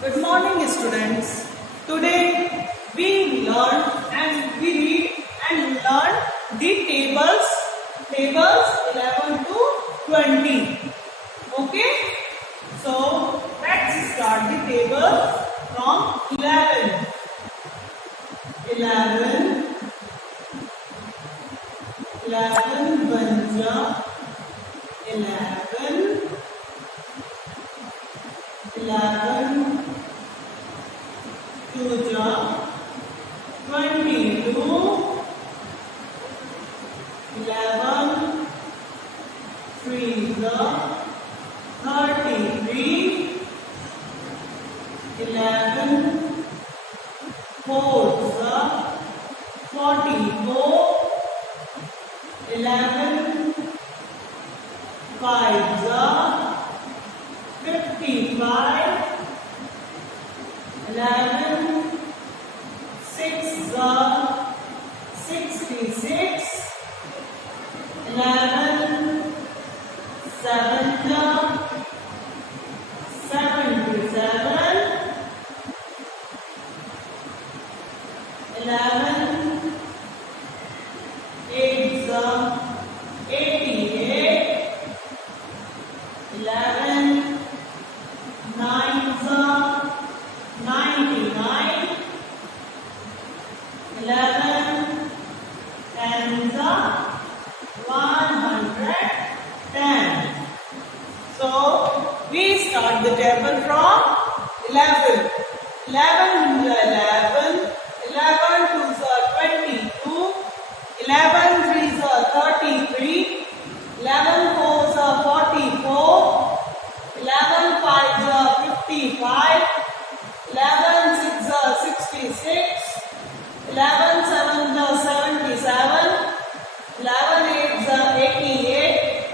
Good morning, students. Today we learn and we read and learn the tables 11 to 20. Okay? So let's start the table from 11. 11 banja 11 11 tuja 22 11 threes 33 11 fours 44 11 fives 55 11 sixes 66 11 sevens 77 11 eights 88 11 nines 99 11 tens 110. So we start the table from 11. 11 11 11 twos 22 11 threes 33 11 fours 44 11 fives 55 11 sixes 66 11 sevens 77 11 eights 88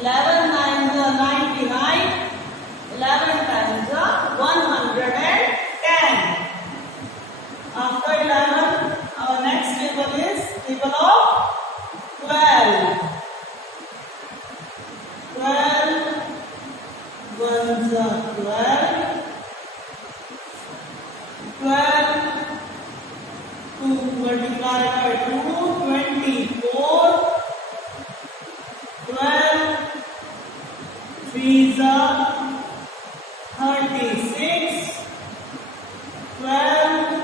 11 nines 99 11 tens 110. After 11, our next table is table of 12. 12 ones 12 12 2 multiplied by 2 24 12 threes 36 12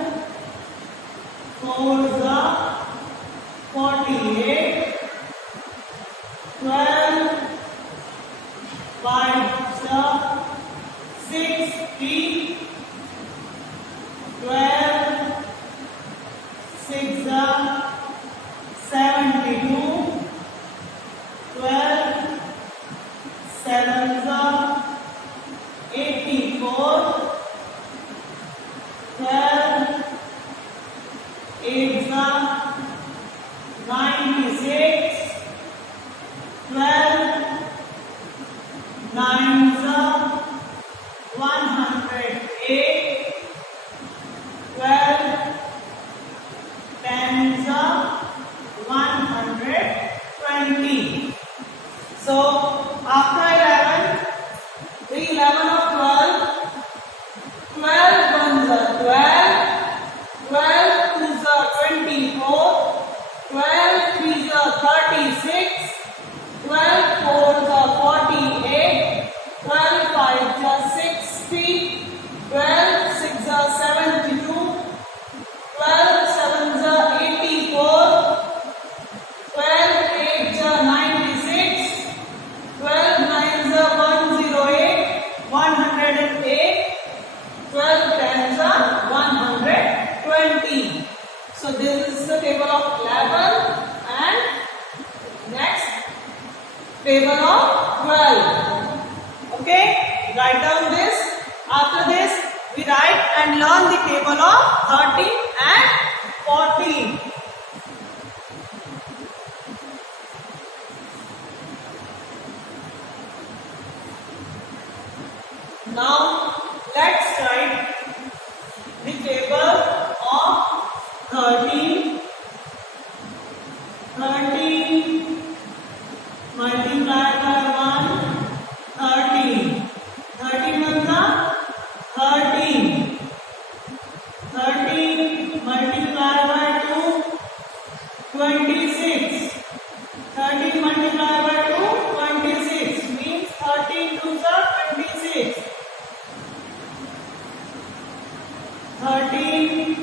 fours 48 12 fives 60 12 6 72 12 sevens 84 12 eights 96 12 nines 108 12 tens 120. So after 11, the 11 of 12, 12 ones 12, 12 twos 24, 12 threes 36, 12 fours 48, 12 fives 60, 12 sixes 72, 12 sevens 84, 12 eights 96, 12 nines 108, 108, 12 tens 120. So this is the table of 11 and next table of 12. Okay, write down this. After this, we write and learn the table of 13 and 14. Now let's write the table of 13. 13 multiplied by 1, 13. 13 ones 30. 13. 13 multiplied by 2, 26. 13 multiplied by 2, 26 means 13 2s are 26. 13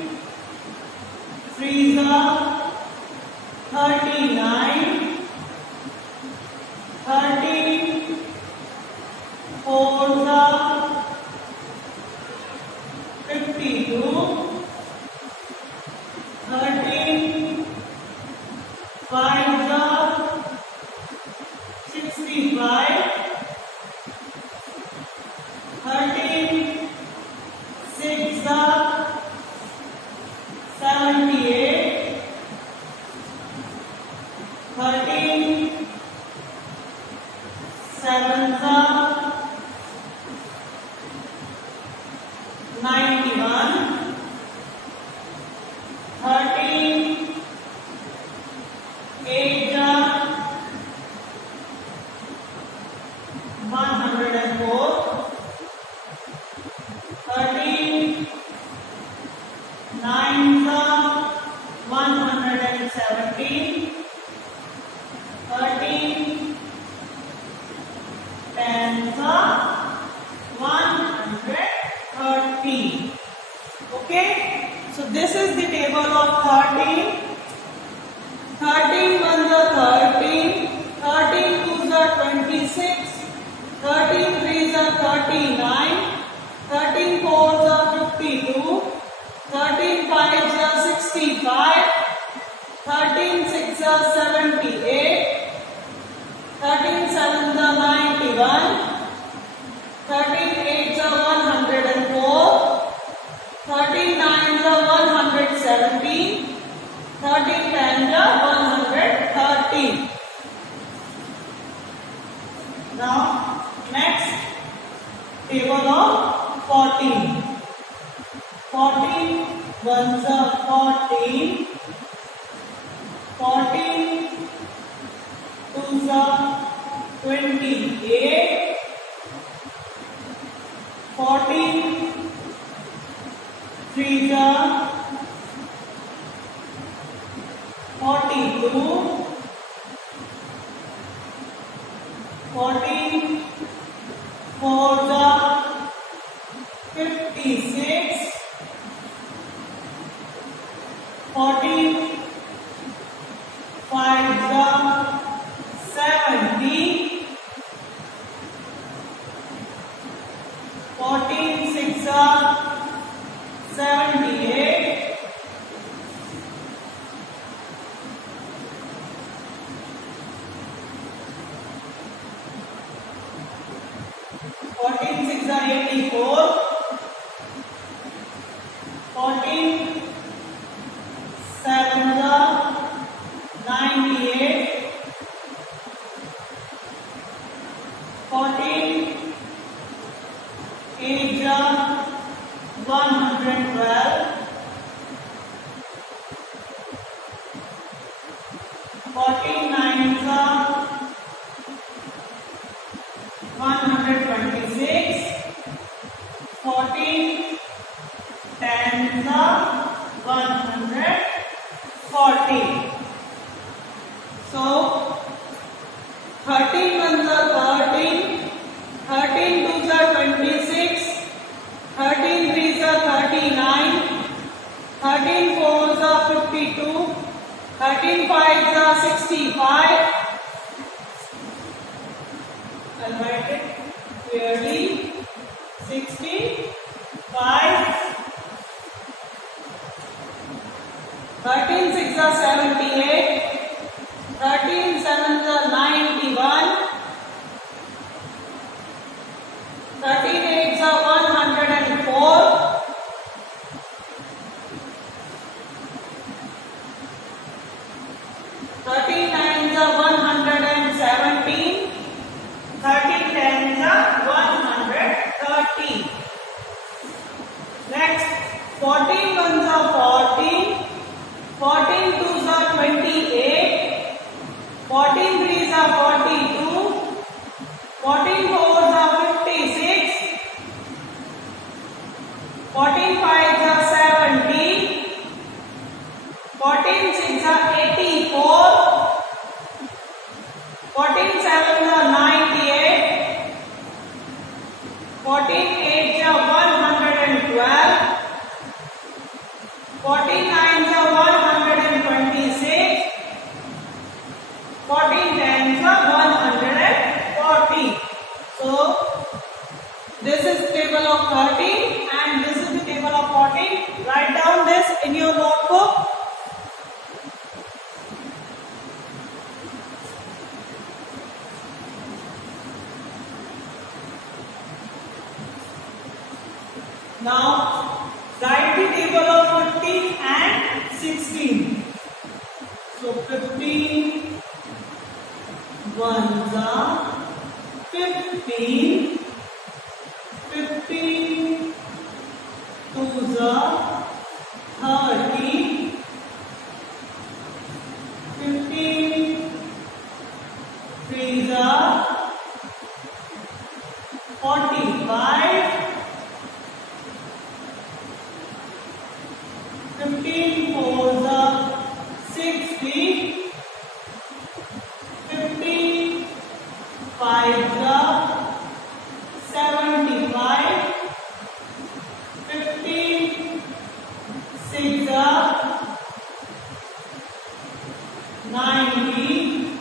3s are 39. 13 4s are 52. 13 5s are 65. 13 6s are 78. 13 7s are 91. 13 8s are 104. 13 9s are 117. 13 10s are 130. Okay, so this is the table of 13. 13 1s are 13. 13 2s are 26. 13 3s are 39. 13 4s are 52. 13 5s are 65. 13 6s are 78. 13 7s are 91. 13 8s are 104. 13 9s are 117. 13 10s are 130. Now next, table of 14. 14 1s are 14. 14 2s are 28. 14 3s are 42. 14 4s are 56. 14 5s are 70. 14 6s are 78. 14 6s are 84. 14 7s are 98. 14 8s are 112. 14 9s are 126. 14 10s are 140. So 13 1s are 13. 13 2s are 26. 13 3s are 39. 13 4s are 52. 13 5s are 65. I'll write it clearly. 65. 13 6s are 78. 13 7s are 91. 13 8s are 104. 13 9s are 117. 13 10s are 130. Next, 14 1s are 14. 14 2s are 28. 14 3s are 42. 14 4s are 56. 14 5 are 70, 14 6 are 84, 14 7 are 98, 14 8 are 112, 14 9 are 126, 14 10 are 140. So this is table of 13 and this is the table of 14. Write down this in your notebook. Now write the table of 15 and 16. So 15 ones are 15, 15 twos are 30, 15 threes are 45, 15 fours are 60, 15 fives are 75, 15 6 are 90,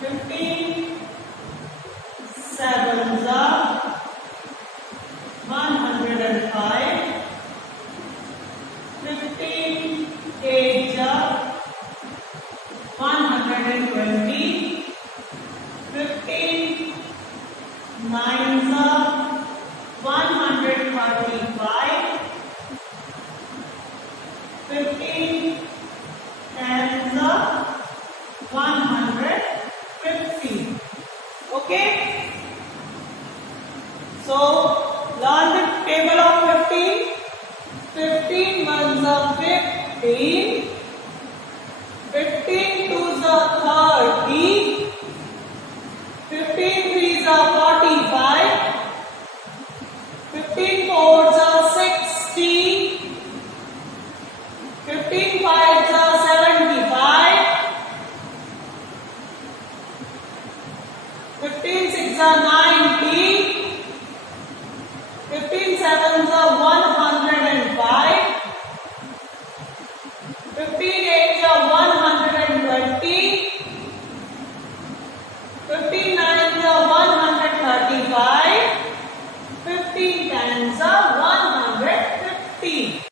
15 sevens are 105, 15 eights are 120, 15 nines are 135, 15 tens are 150. Okay? So learn the table of 15. 15 ones are 15, 15 twos are 30, 15 threes are 45, 15 fours are 60, 15 fives are 75, 15 sixes are 90, 15 sevens are 105, 15 eights are 120, 15 nines are 135, 15 tens are 150.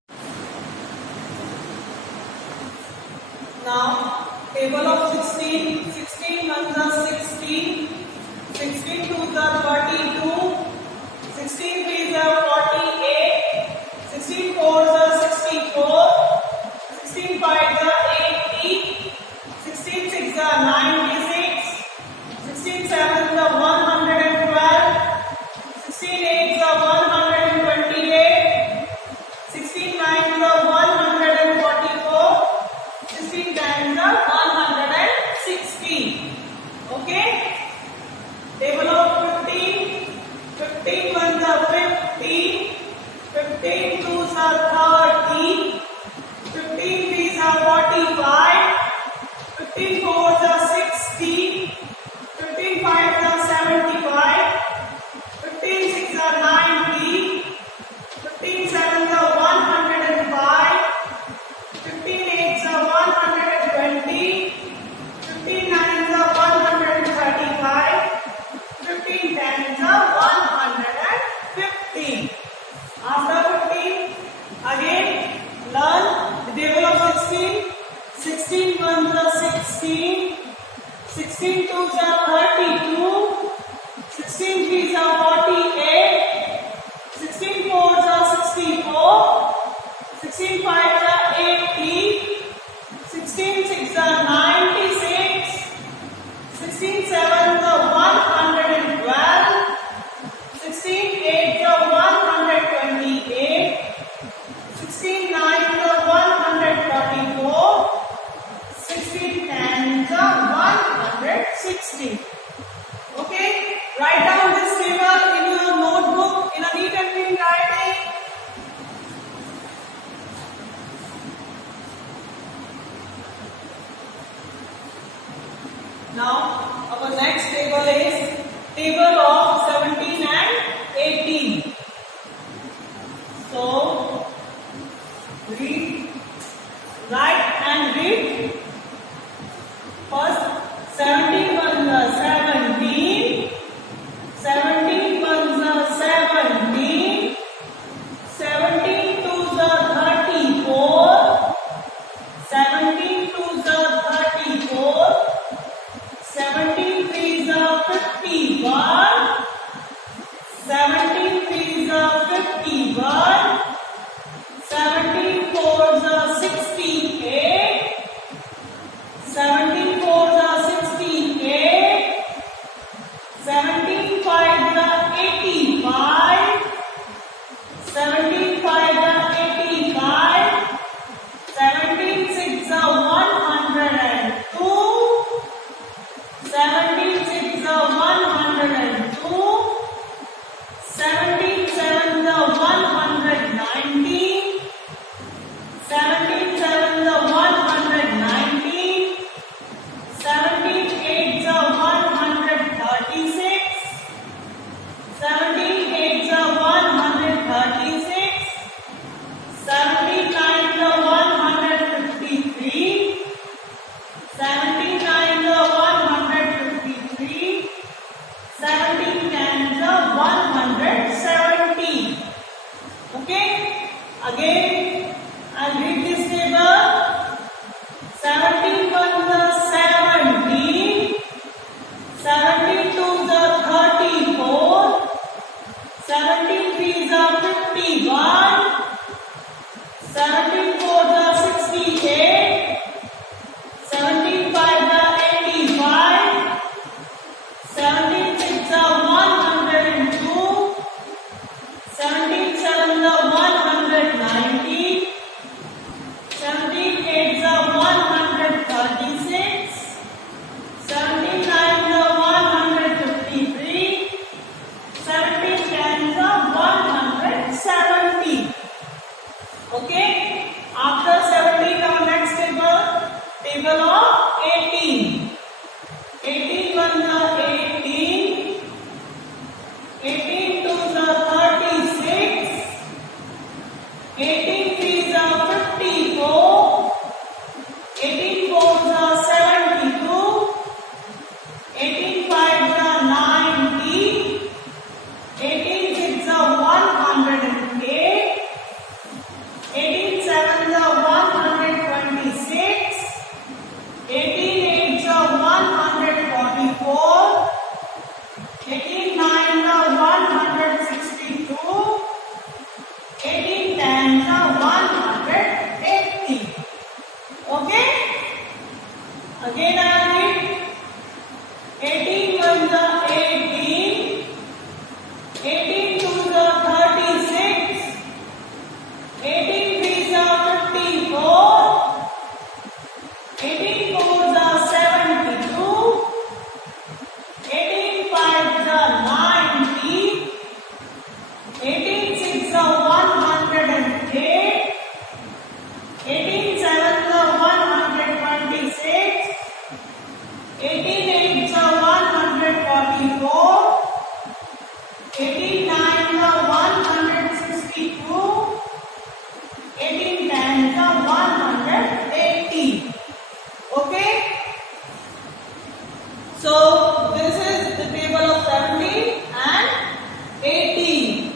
Now table of 16, 16 ones are 16, 16 twos are 32, 16 threes are 48, 16 fours are 64, 16 fives are 80, 16 sixes are 96, 16 sevens are 112, 16 eights are 128, 16 nines are 144, 16 tens are 160. Okay? Table of 15. 15 ones are 50, 15 twos are 30, 15 threes are 45, 15 fours are 60, 15 fives are 75, 15 sixes are 90, 15 sevens are 105, 15 eights are 120, 15 nines are 135, 15 tens are 150. After 15, again learn the table of 16. 16 ones are 16, 16 twos are 32, 16 threes are 48, 16 fours are 64, 16 fives are 80, 16 sixes are 96, 16 sevens are 112, 16 eights are 1 71, 17 4s are 68, 17 5s are 85, 17 6s are 102, 17 7s are 190, 17 8s are 136, 17 9s are 153, 17 10s are 170. Okay? After 17, our next table, table of 18. 18 ones are 18, 18 twos are 36, 18 threes are 54, 18 fours are 72, 18 fives are 90, 18 sixes are 108, 18 sevens are 126, 18 eights are 144, 18 nines are 162, 18 tens are 180. Okay? Again I read. 18 ones are 18, 18 twos are 36, 18 threes are 54, 18 fours are 72, 18 fives are 90, 18 sixes are 108, 18 sevens are 126, 18 eights are 144, 18 nines are 162, 18 tens are 180. Okay? So this is the table of 17 and 18.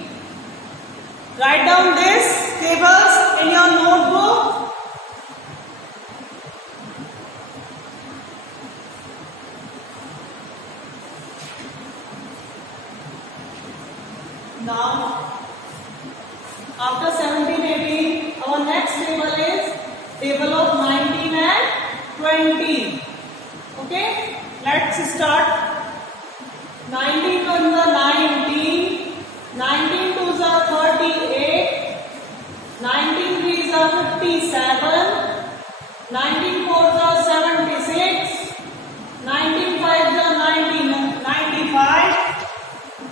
Write down these tables in your notebook. Now, after 17, 18, our next table is table of 19 and 20. Okay, let's start. 19 ones are 19, 19 twos are 38, 19 threes are 57, 19 fours are 76, 19 fives are 95,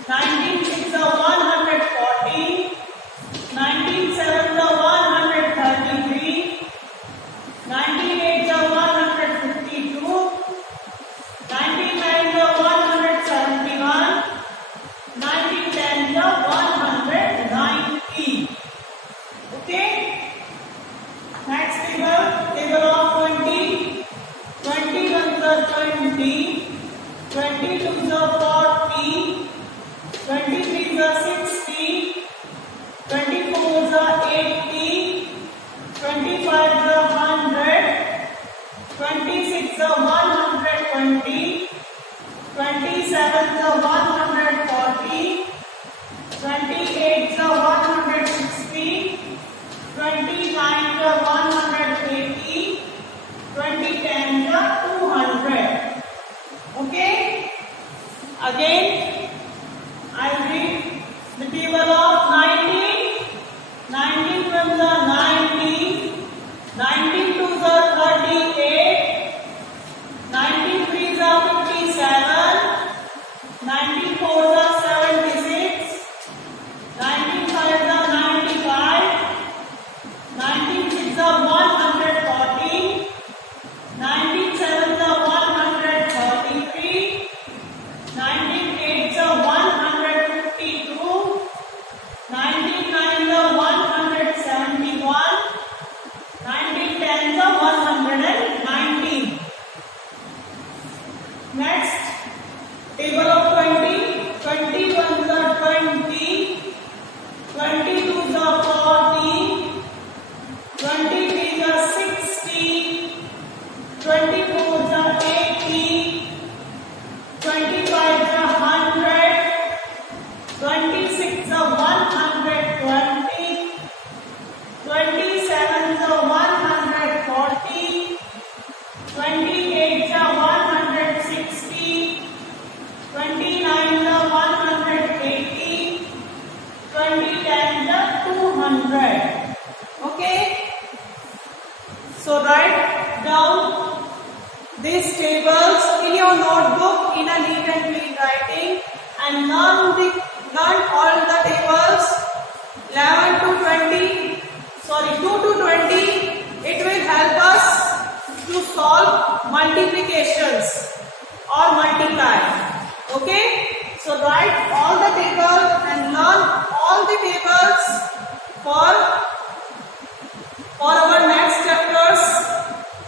19 sixes are 140, 19 sevens are 133, 19 eights are 152, 19 nines are 171, 19 tens are 190. Okay? Next table, table of 20. 20 ones are 20, 20 twos are 40, 23s are 60, 24s are 80, 25s are 100, 26 are 120, 27s are 140, 28s are 160, 29s are 180, 20 tens are 200. Okay? Again, I read the table of 19. 19 ones are 90, 19 twos are 38, 19 threes are 57, 19 fours are 76, 19 fives are 95, 19 sixes are 140, 19 sevens are 133, 19 eights are 152, 19 nines are 171, 19 tens are 190. Next, table of 20. 20 ones are 20, 20 twos are 40, 20 threes are 60, 20 fours are 80, 25s are 100, 26 are 120, 20 times the 200. Okay. So write down these tables in your notebook in a neat and clean writing, and learn all the tables 11 to 20. Sorry, 2 to 20. It will help us to solve multiplications or multiply. Okay. So write all the tables and learn all the tables for our next chapters.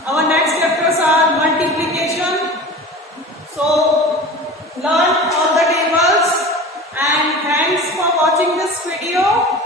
Our next chapters are multiplication. So learn all the tables, and thanks for watching this video.